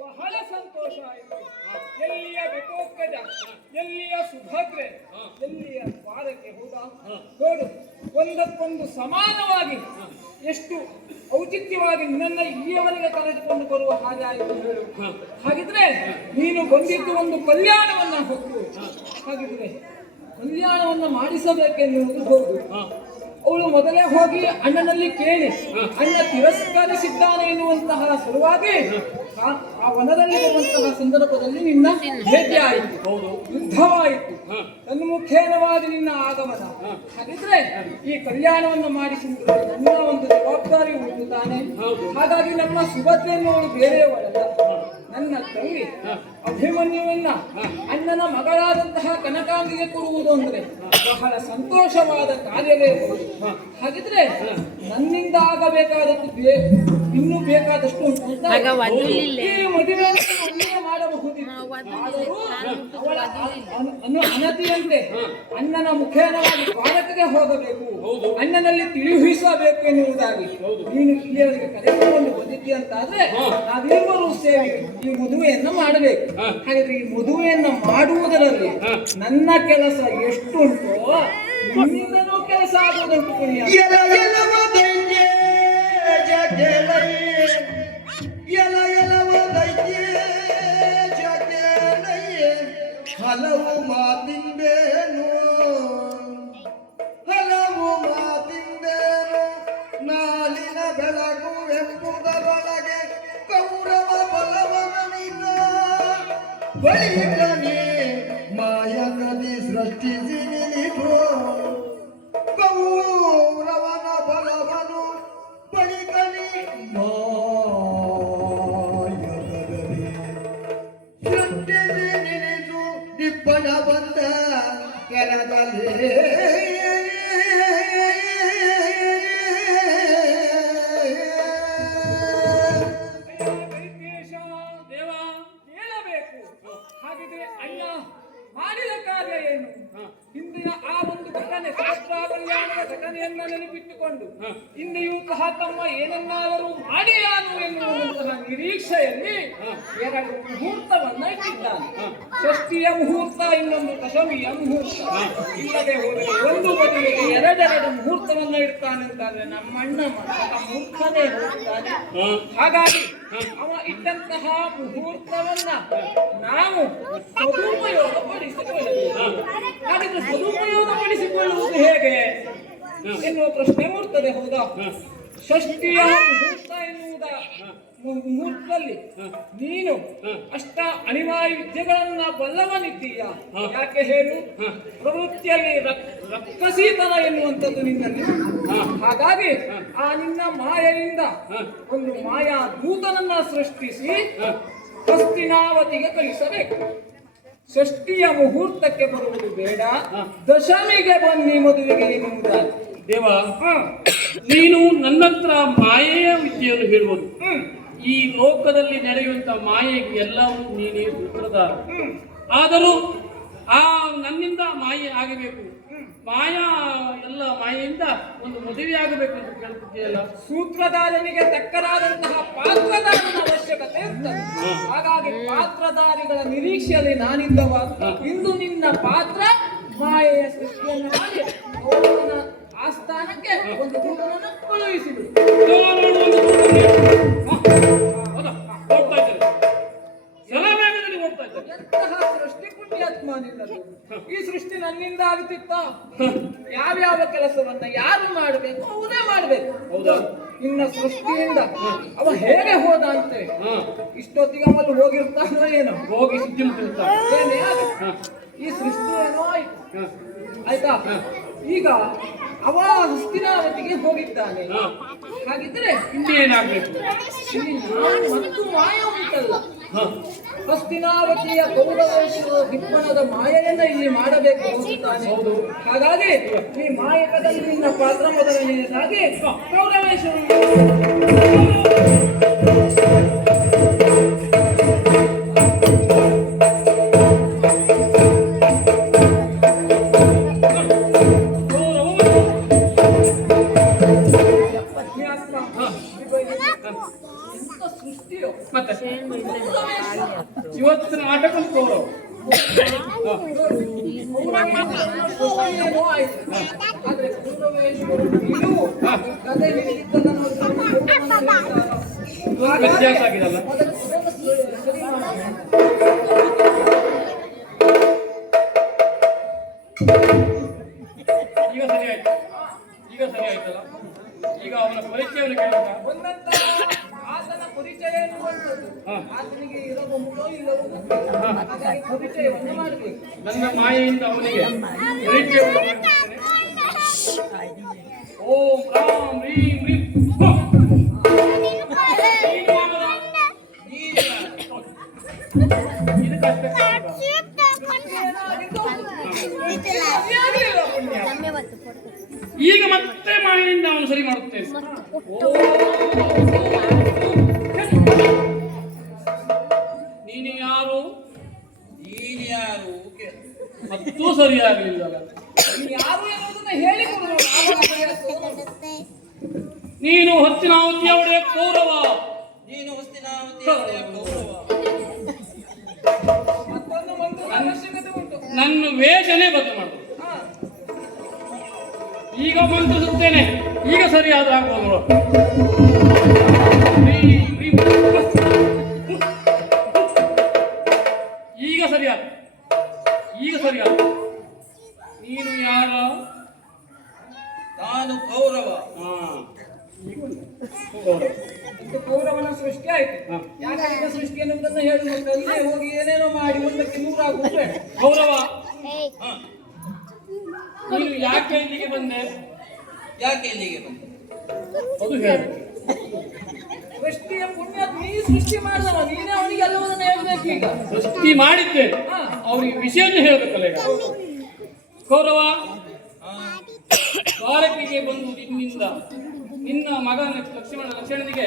ಬಹಳ ಸಂತೋಷ ಆಯಿತು. ಎಲ್ಲಿಯ ಘಟೋತ್ಕಜ, ಎಲ್ಲಿಯ ಸುಭದ್ರೆ, ಎಲ್ಲಿಯ ಪಾದಕ್ಕೆ ಹೌದಾ ನೋಡು, ಒಂದಕ್ಕೊಂದು ಸಮಾನವಾಗಿ ಎಷ್ಟು ಔಚಿತ್ಯವಾಗಿ ನಿನ್ನ ಇಲ್ಲಿಯವರೆಗೆ ಕರೆದುಕೊಂಡು ಬರುವ ಹಾಗೆ ಆಯಿತು ಹೇಳು. ಹಾಗಿದ್ರೆ ನೀನು ಬಂದಿದ್ದು ಒಂದು ಕಲ್ಯಾಣವನ್ನ ಹೊತ್ತು, ಹಾಗಿದ್ರೆ ಕಲ್ಯಾಣವನ್ನ ಮಾಡಿಸಬೇಕೆನ್ನುವುದು ಹೌದು. ಅವಳು ಮೊದಲೇ ಹೋಗಿ ಅಣ್ಣನಲ್ಲಿ ಕೇಳಿ ಅಣ್ಣ ತಿರಸ್ಕರಿಸಿದ್ದಾನೆ ಎನ್ನುವಂತಹ ಸಲುವಾಗಿ ಆ ವನದಲ್ಲಿ ಬರುವಂತಹ ಸಂದರ್ಭದಲ್ಲಿ ನಿನ್ನ ಭೇಟಿ ಆಯಿತು, ಯುದ್ಧವಾಯಿತು, ತನ್ಮುಖೇನವಾಗಿ ನಿನ್ನ ಆಗಮನ. ಹಾಗಿದ್ರೆ ಈ ಕಲ್ಯಾಣವನ್ನು ಮಾಡಿಸುವುದು ನನ್ನ ಒಂದು ಜವಾಬ್ದಾರಿ ಉಂಟು ತಾನೆ. ಹಾಗಾಗಿ ನಮ್ಮ ಸುಭದ್ರೆ ಎನ್ನುವಳು ಬೇರೆಯವಳಲ್ಲ, ನನ್ನ ತಂಗಿ ಅಭಿಮನ್ಯುವನ್ನ ಅಣ್ಣನ ಮಗಳಾದಂತಹ ಕನಕಾಂಗಿಗೆ ಕೊಡುವುದು ಅಂದ್ರೆ ಬಹಳ ಸಂತೋಷವಾದ ಕಾರ್ಯವೇ. ಹಾಗಿದ್ರೆ ನನ್ನಿಂದ ಆಗಬೇಕಾದದ್ದು ಇನ್ನೂ ಬೇಕಾದಷ್ಟು ಉಂಟು. ಈ ಮದುವೆಯನ್ನು ಮಾಡಬಹುದಿತ್ತು, ಆದರೂ ಅವಳ ಅನತಿಯಂತೆ ಅಣ್ಣನ ಮುಖೇನವಾಗಿ ಭಾರತಕ್ಕೆ ಹೋಗಬೇಕು, ಅಣ್ಣನಲ್ಲಿ ತಿಳಿಹಿಸಬೇಕು ಎನ್ನುವುದಾಗಿ ನೀನು ಇಲ್ಲಿಯವರೆಗೆ ಕರೆದುಕೊಂಡು ಬಂದಿದ್ದೀಯಂತಾದ್ರೆ ನಾವಿರುವರು ಸೇರಿ ಈ ಮದುವೆಯನ್ನು ಮಾಡಬೇಕು. ಹಾಗಾದ್ರೆ ಈ ಮದುವೆಯನ್ನು ಮಾಡುವುದರಲ್ಲಿ ನನ್ನ ಕೆಲಸ ಎಷ್ಟುಂಟೋ ನಿನ್ನಿಂದನೂ ಕೆಲಸ ಆಗುವುದುಂಟು. ಹಲವು ಮಾತಿಂದೇನು ನಾಳಿನ ಬೆಳಗು ಎಂಬುದರೊಳಗೆ ಕೌರವ ಬಲವನಿನ ಬಳಿಕನೇ ಮಾಯನದಿ ಸೃಷ್ಟಿಸಿ ನಿಲ್ಲಿತು. ಕೌರವನ ಬಲವನು ಬಳಿಕನೇ ಮಾಯನದಿ ಸೃಷ್ಟಿಸಿ ನಿಲ್ಲಿತು. ದಿಬ್ಬಣ ಬಂದ ಕೆರದಲ್ಲಿ ಹಿಂದಿನ ಆ ಒಂದು ಘಟನೆ ಕಲ್ಯಾಣದ ಘಟನೆಯನ್ನ ನೆನಪಿಟ್ಟುಕೊಂಡು ಹಿಂದೆಯೂ ಸಹ ತಮ್ಮ ಏನನ್ನಾದರೂ ಮಾಡಿಯಾನು ಎನ್ನುವಂತಹ ನಿರೀಕ್ಷೆಯಲ್ಲಿ ಎರಡು ಮುಹೂರ್ತವನ್ನ ಇಟ್ಟಿದ್ದಾನೆ. ಷಷ್ಠಿಯ ಮುಹೂರ್ತ, ಇನ್ನೊಂದು ದಶಮಿಯ ಮುಹೂರ್ತ. ಇಲ್ಲದೆ ಹೋದರೆ ಒಂದು ಮದುವೆಗೆ ಎರಡೆರಡು ಮುಹೂರ್ತವನ್ನ ಇಡ್ತಾನೆ ಅಂತಾದ್ರೆ ನಮ್ಮಣ್ಣ ಮೂರ್ಖನೇ ಹೋಗ್ತಾನೆ. ಹಾಗಾಗಿ ಅವ ಇಟ್ಟಂತಹ ಮುಹೂರ್ತವನ್ನ ನಾವು ಸದುಪಯೋಗಪಡಿಸಿಕೊಳ್ಳಬೇಕು. ಹಾಗಿದ್ರೆ ಸದುಪಯೋಗಪಡಿಸಿಕೊಳ್ಳುವುದು ಹೇಗೆ ಎನ್ನುವ ಪ್ರಶ್ನೆ ಮೂಡ್ತದೆ, ಹೌದಾ? ಷಷ್ಠಿಯ ಮುಹೂರ್ತ ಎನ್ನುವುದ ಮುಹೂರ್ತದಲ್ಲಿ ನೀನು ಅಷ್ಟ ಅಣಿವಾಯುದ್ಯಗಳನ್ನ ಬಲ್ಲವನಿದ್ದೀಯ. ಯಾಕೆ ಹೇಳು? ಪ್ರವೃತ್ತಿಯಲ್ಲಿ ರಕ್ಕಸೀತನ ಎನ್ನುವಂಥದ್ದು ನಿನ್ನಲ್ಲಿ. ಹಾಗಾಗಿ ಆ ನಿನ್ನ ಮಾಯೆಯಿಂದ ಒಂದು ಮಾಯಾ ದೂತನನ್ನ ಸೃಷ್ಟಿಸಿ ಹಸ್ತಿನಾವತಿಗೆ ಕಳಿಸಬೇಕು. ಷಷ್ಠಿಯ ಮುಹೂರ್ತಕ್ಕೆ ಬರುವುದು ಬೇಡ, ದಶಮಿಗೆ ಬನ್ನಿ ಮದುವೆಗೆ ಎನ್ನುವುದಾಗಿ. ದೇವ, ನೀನು ನನ್ನತ್ರ ಮಾಯೆಯ ವಿದ್ಯೆಯನ್ನು ಹೇಳುವುದು. ಈ ಲೋಕದಲ್ಲಿ ನಡೆಯುವಂತ ಮಾಯೆಗೆ ಎಲ್ಲವೂ ನೀನೇ ಸೂತ್ರಧಾರ. ಆದರೂ ಆ ನನ್ನಿಂದ ಮಾಯೆ ಆಗಬೇಕು, ಮಾಯಾ ಎಲ್ಲ ಮಾಯೆಯಿಂದ ಒಂದು ಮದುವೆ ಆಗಬೇಕು ಅಂತ ಕೇಳ್ತಿದ್ದೀಯಲ್ಲ. ಸೂತ್ರಧಾರನಿಗೆ ತಕ್ಕರಾದಂತಹ ಪಾತ್ರಧಾರನ ಅವಶ್ಯಕತೆ ಇರ್ತದೆ. ಹಾಗಾಗಿ ಪಾತ್ರಧಾರಿಗಳ ನಿರೀಕ್ಷೆಯಲ್ಲಿ ನಾನಿದ್ದವ. ಇಂದು ನಿನ್ನ ಪಾತ್ರ ಮಾಯೆಯ ಸೃಷ್ಟಿಯನ್ನು ಮಾಡಿ ಅವನ ಆಸ್ಥಾನಕ್ಕೆ ಒಂದು ದೂತನನ್ನು ಕಳುಹಿಸಿದರು. ಎಂತಹ ಸೃಷ್ಟಿ ಪುಣ್ಯಾತ್ಮನಿಲ್ಲದು. ಈ ಸೃಷ್ಟಿ ನನ್ನಿಂದ ಆಗುತ್ತಿತ್ತ? ಯಾವ್ಯಾವ ಕೆಲಸವನ್ನ ಯಾರು ಮಾಡಬೇಕು ಅವನೇ ಮಾಡಬೇಕು. ಹೌದಾ? ನಿನ್ನ ಸೃಷ್ಟಿಯಿಂದ ಅವ ಹೇಗೆ ಹೋದ ಅಂತೆ ಇಷ್ಟೊತ್ತಿಗೆ ಅವನು ಹೋಗಿರ್ತಾನೋ ಏನೋ, ಹೋಗಿ ಏನೇ ಈ ಸೃಷ್ಟಿ ಏನೋ ಆಯ್ತು. ಆಯ್ತಾ? ಈಗ ಅವ ಹಸ್ತಿನಾವತಿಗೆ ಹೋಗಿದ್ದಾನೆ. ಹಾ. ಹಾಗಿದ್ರೆ ಇನ್ನೇನಾಗ್ಬೇಕು? ಇಲ್ಲಿ ನಾನು ಮತ್ತು ಮಾಯ ಉಂಟಲ್ಲ, ಹಾ. ಹಸ್ತಿನಾವತಿಯ ಕೌರವೇಶ್ವರ ದಿಬ್ಬಣದ ಮಾಯೆಯನ್ನ ಇಲ್ಲಿ ಮಾಡಬೇಕು ಹೋಗುತ್ತಾನೆ. ಹಾಗಾಗಿ ಈ ಮಾಯಕದಲ್ಲಿ ನಿನ್ನ ಪಾತ್ರ ಮೊದಲನೆಯದಾಗಿ ಕೌರವೇಶ್ವರ. ಸೃಷ್ಟಿಯೋ ಮತ್ತೆ ಇವತ್ತಿನ ನಾಟಕ ಕೌರವ. ಏನೋ ಆಯ್ತು. ಆದ್ರೆ ಕೌರವೇಶ್ವರರು ಇದು ಕಥೆ ಹಿಡಿದಿದ್ದನ್ನು ವ್ಯತ್ಯಾಸ ಆಗಿದಲ್ಲ. ಈಗ ಸರಿ ಆಯ್ತು, ಈಗ ಸರಿ ಆಯ್ತಲ್ಲ. ಈಗ ಅವನ ಪರಿಚಯವನ್ನು ಕೇಳಿದ ಒಂದಂತ ಆತನ ಪರಿಚಯ ಎನ್ನುವಂಥದ್ದು ಹಾ. ಆತನಿಗೆ ಇರಬಹುದೋ ಇಲ್ಲವೋ ಗೊತ್ತಿಲ್ಲ. ಹಾಗಾಗಿ ಪರಿಚಯವನ್ನು ಮಾಡಬೇಕು. ನನ್ನ ಮಾಯೆಯಿಂದ ಅವನಿಗೆ ಪರಿಚಯವನ್ನು ಮಾಡಿಸುತ್ತೇನೆ. ಓಂ ರಾಮ್ ರೀಂ ರೀಂ ಹೋ. ಇದು ಕಷ್ಟ. ಈಗ ಮತ್ತೆ ಮಾಯೆಯಿಂದ ಅವನು ಸರಿ ಮಾಡುತ್ತೇನೆ. ನೀನು ಯಾರು? ನೀನು ಯಾರು? ಮತ್ತೂ ಸರಿಯಾಗಲಿಲ್ಲಲ್ಲ. ನೀನು ಯಾರು ಎನ್ನುವುದನ್ನ ಹೇಳಿಕೊಡು. ನೀನು ಹಸ್ತಿನಾವತಿಯ ಒಡೆಯ ಕೌರವ. ನೀನು ಹಸ್ತಿನಾವತಿಯ ಒಡೆಯ ಕೌರವ. ಮತ್ತೊಂದು ಮಂತ್ರದ ಅವಶ್ಯಕತೆ ಉಂಟು. ನನ್ನ ವೇಷನೇ ಬದಲು ಮಾಡು. ಹಾ. ಈಗ ಮಂತ್ರಿಸುತ್ತೇನೆ. ಈಗ ಸರಿಯಾದ ಆಗ್ಬೋದು. ಈಗ ಸರಿಯಾದ, ಈಗ ಸರಿಯಾದ. ನೀನು ಯಾರ? ನಾನು ಕೌರವ. ಹಾ. ಕೌರವ. ಇದು ಕೌರವನ ಸೃಷ್ಟಿ ಆಯ್ತು. ಹಾ. ಯಾಕೆ ಸೃಷ್ಟಿ ಎನ್ನುವುದನ್ನು ಹೇಳುವಂತ ಇಲ್ಲೇ ಹೋಗಿ ಏನೇನೋ ಮಾಡಿ ಒಂದಕ್ಕೆ ನೂರಾಗುತ್ತವೆ. ಕೌರವ, ಹಾ. ನೀನು ಯಾಕೆ ಇಲ್ಲಿಗೆ ಬಂದೆ? ಯಾಕೆ ಇಲ್ಲಿಗೆ ಬಂದೆ? ಅದು ಹೇಳು. ಸೃಷ್ಟಿಯ ಪುಣ್ಯ ನೀ ಸೃಷ್ಟಿ ಮಾಡಿದವ, ನೀನೇ ಅವನಿಗೆ ಎಲ್ಲವನ್ನ ಹೇಳ್ಬೇಕು. ಈಗ ಸೃಷ್ಟಿ ಮಾಡಿದ್ದೇನೆ, ಹಾ. ಅವನಿಗೆ ವಿಷಯವನ್ನು ಹೇಳಬೇಕಲ್ಲ ಈಗ. ಕೌರವ, ದ್ವಾರಕೆಗೆ ಬಂದು ನಿನ್ನಿಂದ ನಿನ್ನ ಮಗನ ಲಕ್ಷ್ಮಣನಿಗೆ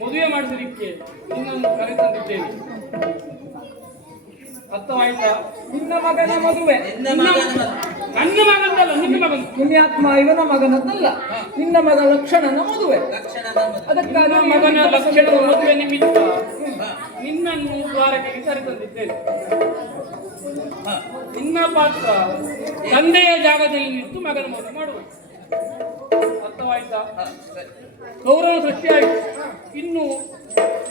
ಮದುವೆ ಮಾಡಿಸಲಿಕ್ಕೆ ನಿನ್ನನ್ನು ಕರೆತಂದಿದ್ದೇನೆ. ಅರ್ಥವಾಯ್ತಾ? ನಿನ್ನ ಮಗನ ಮದುವೆ. ನನ್ನ ಮಗನಲ್ಲ, ನಿನ್ನ ಮಗನ. ಪುಣ್ಯಾತ್ಮ ಇವನ ಮಗನದ್ದಲ್ಲ, ನಿನ್ನ ಮಗ ಲಕ್ಷಣನ ಮದುವೆ. ಅದಕ್ಕಾಗಿ ನನ್ನ ಮಗನ ಲಕ್ಷಣದ ಮದುವೆ ನಿಮಿತ್ತ ನಿನ್ನನ್ನು ದ್ವಾರಕೆಗೆ ಕರೆತಂದಿದ್ದೇನೆ. ನಿನ್ನ ಪಾತ್ರ ತಂದೆಯ ಜಾಗದಲ್ಲಿ ನಿಂತು ಮಗನ ಮದುವೆ ಮಾಡುವುದು. ಅರ್ಥವಾಯ್ತಾ? ಕೌರವ ಸೃಷ್ಟಿ ಆಯ್ತು, ಇನ್ನು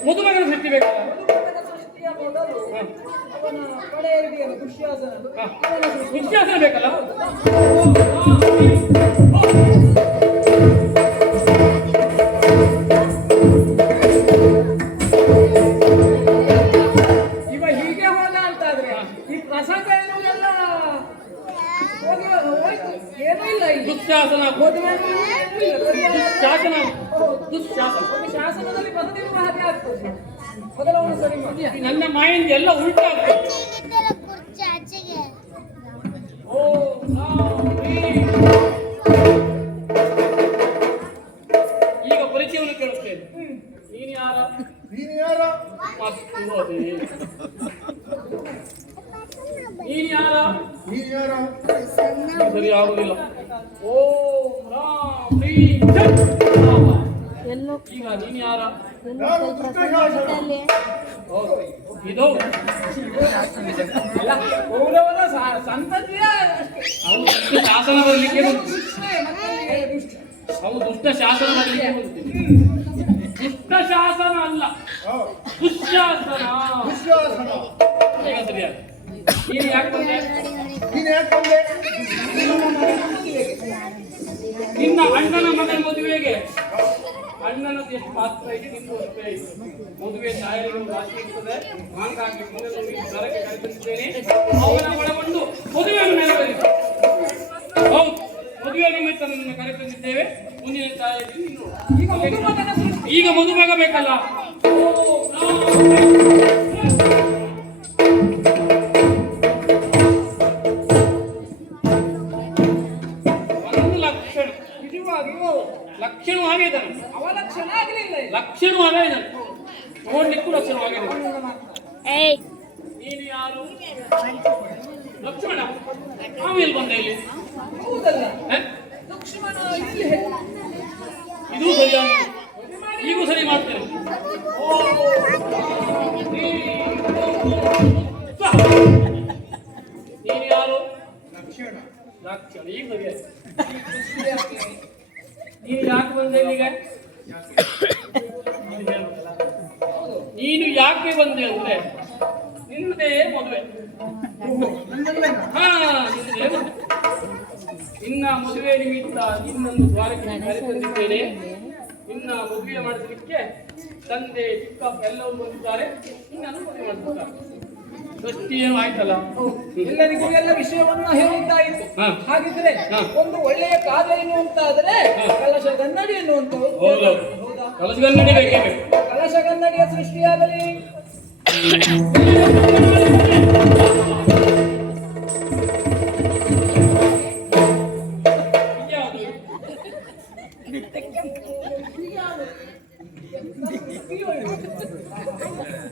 ಮದುಮಗನ ಸೃಷ್ಟಿ ಬೇಕಲ್ಲ. ಮದುಮಗನ ಸೃಷ್ಟಿಯ ಮೊದಲು ಅವನ ಕಡೆಯ ಹಿಡಿಯಲು ದುಶ್ಯಾಸನ ಅವನ ಸೃಷ್ಟಿ. ವಿಶ್ವಾಸ ಬೇಕಲ್ಲ. ಇವ ಹೀಗೆ ಹೋದ ಅಂತಾದ್ರೆ ಈ ಪ್ರಸಂಗ ಎನ್ನುವುದೆಲ್ಲ ಹೋಗಿ ಹೋಯ್ತು. ಏನೂ ಇಲ್ಲ ಇಲ್ಲಿ. ದುಶ್ಯಾಸನ, ಮದುವೆ ಏನೂ ಇಲ್ಲ. ಶಾಸನ, ದುಶ್ಯಾಸನ. ಒಂದು ಶಾಸನದಲ್ಲಿ ಬದಲಿರುವ ಹಾಗೆ ಆಗ್ತದೆ. ಮೊದಲವನು ಸರಿ ಮಾಡಿ. ನನ್ನ ಮಾಯಿಂದ ಎಲ್ಲ ಉಲ್ಟಾಗ್ತದೆ. ಓ ಈಗ ಪರಿಚಯವನ್ನು ಕೇಳುತ್ತೇನೆ. ನೀನು ಯಾರ? ನೀನು ಯಾರ? ಮತ್ತು ಅದೇ ನೀನು ಯಾರ? ನೀನು ಯಾರ? ಸರಿ ಆಗುದಿಲ್ಲ. ಓಂ ರಾಮ್ ಹ್ರೀಂ ಜಟ್ ರಾಮ. ಈಗ ನೀನು ಯಾರ? ನಾನು ದುಷ್ಟಶಾಸನ. ಹೌದು, ಇದು ಅಲ್ಲ, ಕೌರವನ ಸಂತತಿಯ ಅಷ್ಟೇ. ಅವನು ದುಷ್ಟ ಶಾಸನ ಬರಲಿಕ್ಕೆ ಬಂತು. ದುಷ್ಟೇ, ಮತ್ತೆ ದುಷ್ಟ. ಅವನು ದುಷ್ಟ ಶಾಸನ ಬರಲಿಕ್ಕೆ ಬಂತು. ದುಷ್ಟ ಶಾಸನ ಅಲ್ಲ, ಹಾ. ದುಶ್ಯಾಸನ. ದುಶ್ಯಾಸನ. ಈಗ ಸರಿಯಾದ. ನೀನು ಯಾಕೆ ಬಂದೆ? ನೀನು ಯಾಕೆ ಬಂದೆ? ನಿನ್ನ ಅಣ್ಣನ ಮಗನ ಮದುವೆಗೆ ಅಣ್ಣನದ್ದು ಎಷ್ಟು ಪಾತ್ರ ಇದೆ, ನಿಂದು ಅಷ್ಟೇ ಇದೆ. ಮದುವೆ ತಾಯಿಗಳು ರಾಶಿ ಇರ್ತದೆ. ಹಾಗಾಗಿ ನರಕ್ಕೆ ಕರೆದಿದ್ದೇನೆ. ಅವನ ಒಳಗೊಂಡು ಮದುವೆಯನ್ನು ನೆರವೇರಿಸಿ. ಹೌದು, ಮದುವೆ ನಿಮಿತ್ತ ನನ್ನ ಕರೆತಂದಿದ್ದೇವೆ. ಮುಂದಿನ ತಾಯಿಯಲ್ಲಿ ನೀನು ಈಗ ಮದುಮಗನ ಸೃಷ್ಟಿ. ಈಗ ಮದುಮಗ ಬೇಕಲ್ಲ. ಒಂದು ಲಕ್ಷಣ ನಿಜವಾಗಿಯೂ ಲಕ್ಷಣ ಹಾಗೆ ಇದ್ದಾನೆ. ಅವಲಕ್ಷಣ ಆಗಲಿಲ್ಲ ಇದು. ಲಕ್ಷಣ ಹಾಗೆ ಇದ್ದಾನೆ. ನೋಡ್ಲಿಕ್ಕೂ ಲಕ್ಷಣವಾಗಿದೆ. ನೀನು ಯಾರು? ಲಕ್ಷ್ಮಣ. ಆಮೇಲೆ ಬಂದ ಇಲ್ಲಿ. ಹೌದಲ್ಲ ಹ? ಲಕ್ಷ್ಮಣ ಇಲ್ಲಿ ಹೇಗೆ? ಇದು ಸರಿಯಾಗಿ ಈಗೂ ಸರಿ ಮಾಡ್ತೇನೆ. ನೀನು ಯಾರು? ಲಕ್ಷಣ ಲಕ್ಷಣ. ಈಗ ಸರಿಯಾಗಿ ನೀನು ಯಾಕೆ ಬಂದೆ ಇಲ್ಲಿಗೆ? ನೀನು ಯಾಕೆ ಬಂದೆ ಅಂದ್ರೆ ನಿನ್ನದೇ ಮದುವೆ. ಹಾ, ನಿನ್ನದೇ ಮದುವೆ. ನಿನ್ನ ಮದುವೆ ನಿಮಿತ್ತ ನಿನ್ನನ್ನು ದ್ವಾರಕ್ಕೆ ಕರೆತಂದಿದ್ದೇನೆ. ನಿನ್ನ ಮದುವೆ ಮಾಡಿಸಲಿಕ್ಕೆ ತಂದೆ ಚಿಕ್ಕಪ್ಪ ಎಲ್ಲರೂ ಬಂದಿದ್ದಾರೆ. ನಿನ್ನನ್ನು ಮದುವೆ ಮಾಡಿಸುತ್ತಾರೆ. ಸೃಷ್ಟಿ ಏನು ಆಯ್ತಲ್ಲ. ಎಲ್ಲರಿಗೂ ಎಲ್ಲ ವಿಷಯವನ್ನು ಹೇಳಿದ್ದಾಯಿತು. ಹಾ. ಹಾಗಿದ್ರೆ ಹಾ. ಒಂದು ಒಳ್ಳೆಯ ಕಾರ್ಯ ಎನ್ನುವಂತಾದ್ರೆ ಕಲಶ ಕನ್ನಡಿ ಎನ್ನುವಂಥದ್ದು. ಹೌದು. ಹೌದಾ? ಕಲಸಗನ್ನಡಿ ಬೇಕೇ ಬೇಕು. ಕಲಶ ಕನ್ನಡಿಯ ಸೃಷ್ಟಿಯಾಗಲಿ. ಇದ್ಯಾವುದು?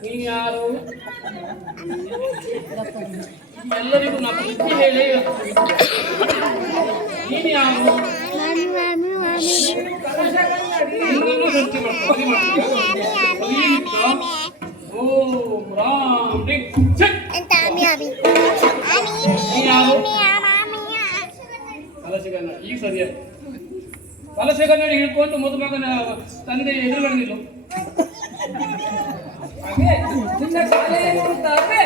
ನೀನು ಯಾರು? ಎಲ್ಲರಿಗೂ ನಾವು ಬುದ್ಧಿ ಹೇಳಿ ನೀನು ಯಾರು? ಕಲಶ ಕನ್ನಡಿ. ನಿನ್ನನ್ನು ಸೃಷ್ಟಿ ಮಾಡ್ತೀಯ. ಓಂ ರಾಮ್ ಡಿಂಗ್ ಛಟ್. ನೀನು ಯಾರು? ಕಲಶ ಕನ್ನಡಿ. ಈಗ ಸರಿಯಾಗಿ ಕಲಶ ಕನ್ನಡಿ ಹಿಡ್ಕೊಂಡು ಮದುಮಗನ ತಂದೆ ಎದುರುಗಡೆ ನಿಲ್ಲು. ಹಾಗೆ ನಿನ್ನ ಕಾರ್ಯ ಎನ್ನುವಂತಾದ್ರೆ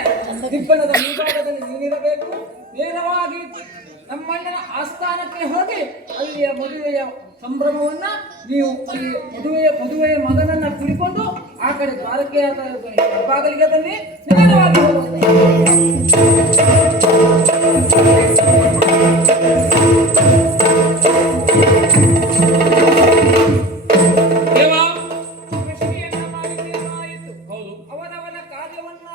ದಿಬ್ಬಣದ ಮುಂಭಾಗದಲ್ಲಿ ನೀನಿರಬೇಕು. ನೇರವಾಗಿ ನಮ್ಮಣ್ಣನ ಆಸ್ಥಾನಕ್ಕೆ ಹೋಗಿ ಅಲ್ಲಿಯ ಮದುವೆಯ ಸಂಭ್ರಮವನ್ನ ನೀವು ಅಲ್ಲಿ ಮದುವೆಯ ಮಗನನ್ನ ಕುಳಿಕೊಂಡು ಆ ಕಡೆ ದ್ವಾರಕ್ಕೆ ಬಾಗಿಲಿಗೆ ಬನ್ನಿ. ನೇರವಾಗಿ ಹೋಗಿ. ದೇವ. ಕೃಷಿಯನ್ನ ಮಾಡಿದ್ದೇನಾಯಿತು. ಹೌದು ಅವನವನ ಕಾರ್ಯವನ್ನ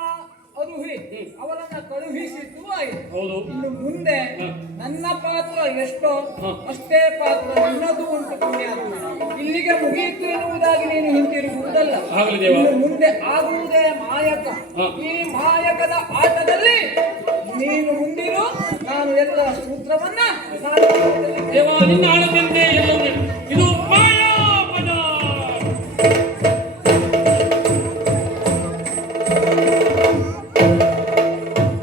ಅರುಹಿ ಅವರನ್ನ ಕಳುಹಿಸಿದ್ದು ಆಯಿತು. ಹೌದು. ಇನ್ನು ಮುಂದೆ ಹ. ನನ್ನ ಪಾತ್ರ ಎಷ್ಟೋ ಹ. ಅಷ್ಟೇ ಪಾತ್ರ ನಿನ್ನದು ಉಂಟು ಪುಣ್ಯಾತ್ಮ. ಇಲ್ಲಿಗೆ ಮುಗಿಯಿತು ಎನ್ನುವುದಾಗಿ ನೀನು ಹಿಂತಿರುಗುವುದಲ್ಲ. ಆಗಲಿ ದೇವ. ಇನ್ನು ಮುಂದೆ ಆಗುವುದೇ ಮಾಯಕ. ಹ. ಈ ಮಾಯಕದ ಆಟದಲ್ಲಿ ನೀನು ಮುಂದಿರು. ನಾನು ಎಲ್ಲರ ಸೂತ್ರವನ್ನ ನಾನು ದೇವ ನಿನ್ನ ಆಳದಂತೆ ಎಲ್ಲವೂ ಇದು ಮಾಯಾಪದ.